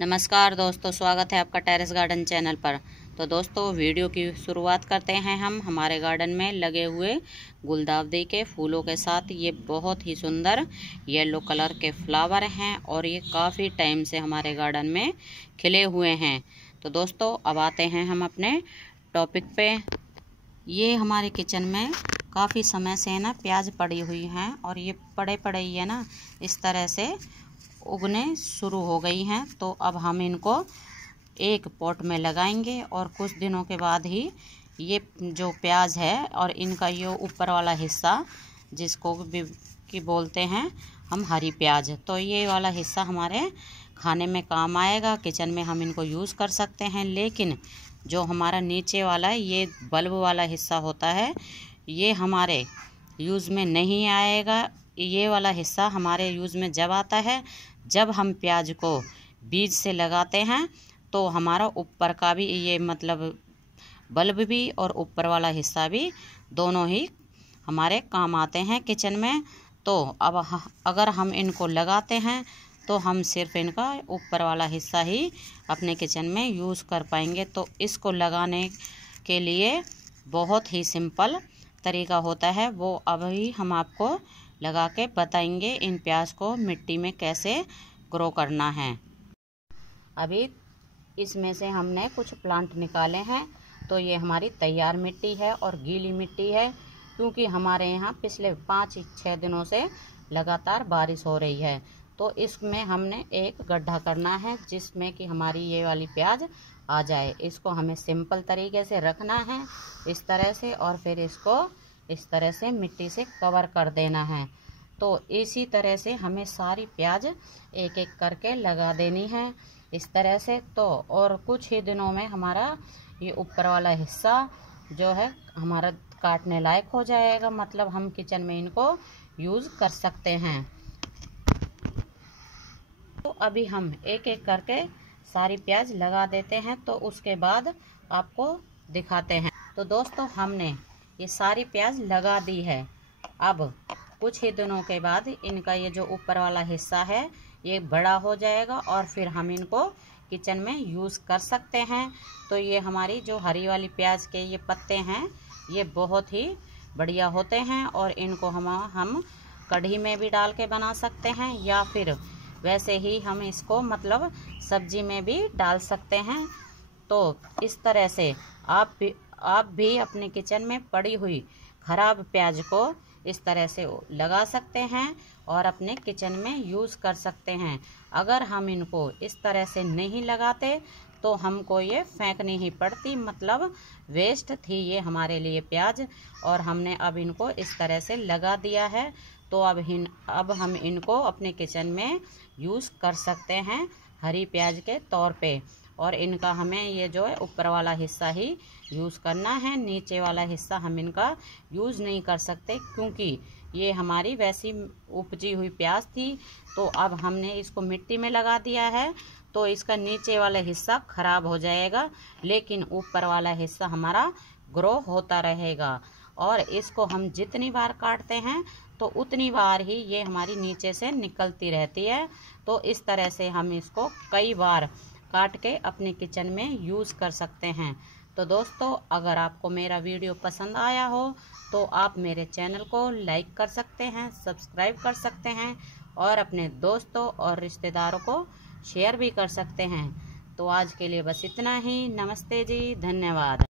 नमस्कार दोस्तों, स्वागत है आपका टेरेस गार्डन चैनल पर। तो दोस्तों, वीडियो की शुरुआत करते हैं हम हमारे गार्डन में लगे हुए गुलदाउदी के फूलों के साथ। ये बहुत ही सुंदर येलो कलर के फ्लावर हैं और ये काफ़ी टाइम से हमारे गार्डन में खिले हुए हैं। तो दोस्तों, अब आते हैं हम अपने टॉपिक पे। ये हमारे किचन में काफ़ी समय से ना प्याज पड़ी हुई हैं और ये पड़े ही है ना, इस तरह से उगने शुरू हो गई हैं। तो अब हम इनको एक पॉट में लगाएंगे और कुछ दिनों के बाद ही ये जो प्याज है और इनका ये ऊपर वाला हिस्सा जिसको की बोलते हैं हम हरी प्याज, तो ये वाला हिस्सा हमारे खाने में काम आएगा। किचन में हम इनको यूज़ कर सकते हैं। लेकिन जो हमारा नीचे वाला ये बल्ब वाला हिस्सा होता है, ये हमारे यूज़ में नहीं आएगा। ये वाला हिस्सा हमारे यूज़ में जब आता है जब हम प्याज को बीज से लगाते हैं, तो हमारा ऊपर का भी ये मतलब बल्ब भी और ऊपर वाला हिस्सा भी दोनों ही हमारे काम आते हैं किचन में। तो अब अगर हम इनको लगाते हैं तो हम सिर्फ इनका ऊपर वाला हिस्सा ही अपने किचन में यूज़ कर पाएंगे। तो इसको लगाने के लिए बहुत ही सिंपल तरीका होता है, वो अभी हम आपको लगा के बताएंगे इन प्याज को मिट्टी में कैसे ग्रो करना है। अभी इसमें से हमने कुछ प्लांट निकाले हैं। तो ये हमारी तैयार मिट्टी है और गीली मिट्टी है, क्योंकि हमारे यहाँ पिछले 5-6 दिनों से लगातार बारिश हो रही है। तो इसमें हमने एक गड्ढा करना है जिसमें कि हमारी ये वाली प्याज आ जाए। इसको हमें सिंपल तरीके से रखना है इस तरह से, और फिर इसको इस तरह से मिट्टी से कवर कर देना है। तो इसी तरह से हमें सारी प्याज एक एक करके लगा देनी है इस तरह से। तो और कुछ ही दिनों में हमारा ये ऊपर वाला हिस्सा जो है हमारा काटने लायक हो जाएगा, मतलब हम किचन में इनको यूज़ कर सकते हैं। तो अभी हम एक एक करके सारी प्याज लगा देते हैं, तो उसके बाद आपको दिखाते हैं। तो दोस्तों, हमने ये सारी प्याज लगा दी है। अब कुछ ही दिनों के बाद इनका ये जो ऊपर वाला हिस्सा है ये बड़ा हो जाएगा और फिर हम इनको किचन में यूज़ कर सकते हैं। तो ये हमारी जो हरी वाली प्याज के ये पत्ते हैं ये बहुत ही बढ़िया होते हैं और इनको हम कढ़ी में भी डाल के बना सकते हैं, या फिर वैसे ही हम इसको मतलब सब्जी में भी डाल सकते हैं। तो इस तरह से आप भी अपने किचन में पड़ी हुई खराब प्याज को इस तरह से लगा सकते हैं और अपने किचन में यूज़ कर सकते हैं। अगर हम इनको इस तरह से नहीं लगाते तो हमको ये फेंकनी ही पड़ती, मतलब वेस्ट थी ये हमारे लिए प्याज। और हमने अब इनको इस तरह से लगा दिया है, तो अब हम इनको अपने किचन में यूज़ कर सकते हैं हरी प्याज के तौर पे। और इनका हमें ये जो है ऊपर वाला हिस्सा ही यूज़ करना है, नीचे वाला हिस्सा हम इनका यूज़ नहीं कर सकते, क्योंकि ये हमारी वैसी उपजी हुई प्याज थी। तो अब हमने इसको मिट्टी में लगा दिया है, तो इसका नीचे वाला हिस्सा खराब हो जाएगा, लेकिन ऊपर वाला हिस्सा हमारा ग्रो होता रहेगा। और इसको हम जितनी बार काटते हैं तो उतनी बार ही ये हमारी नीचे से निकलती रहती है। तो इस तरह से हम इसको कई बार काट के अपने किचन में यूज़ कर सकते हैं। तो दोस्तों, अगर आपको मेरा वीडियो पसंद आया हो तो आप मेरे चैनल को लाइक कर सकते हैं, सब्सक्राइब कर सकते हैं और अपने दोस्तों और रिश्तेदारों को शेयर भी कर सकते हैं। तो आज के लिए बस इतना ही। नमस्ते जी, धन्यवाद।